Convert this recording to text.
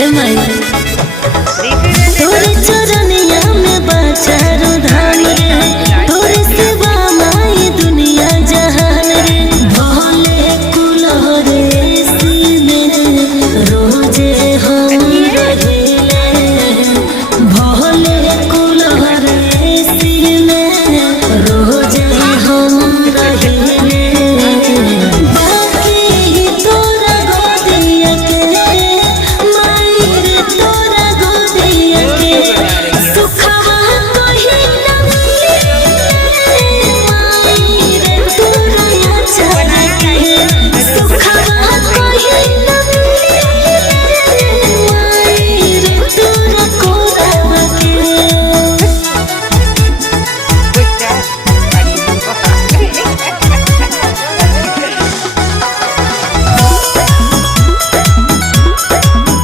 ए माई तोरे चरनिया में बाचारो धान रे, तोरे सेवा माई दुनिया जहान रे। भोले कुलहरे सीने रोजे हो